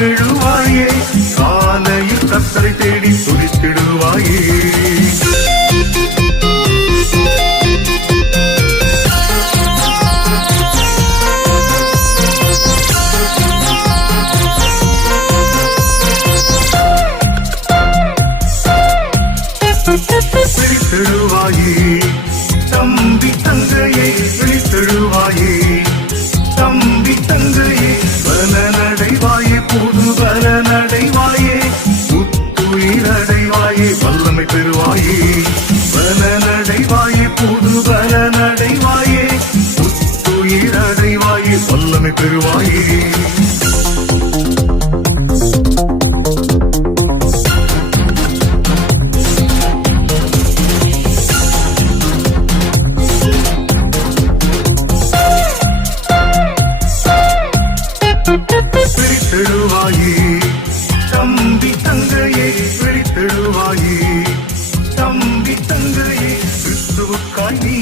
விழித்தெழுவாயே, காலையில் கர்த்தரை தேடி துதித்திடுவாயே. விழித்தெழுவாயே தம்பி தங்கையே, விழித்தெழுவாயே தம்பி தங்கையே, பலனடைவாயே புது பலனடைவாயே, முத்துயிரடைவாயே வல்லமை பெறுவாயே. பலனடைவாயே புது பலனடைவாயே, முத்துயிரடைவாயே வல்லமை பெறுவாயே. விழித்தெழுவாயே தம்பி தங்கையே, விழித்தெழுவாயே தம்பி தங்கையே, கிறிஸ்துவுக்காய் நீ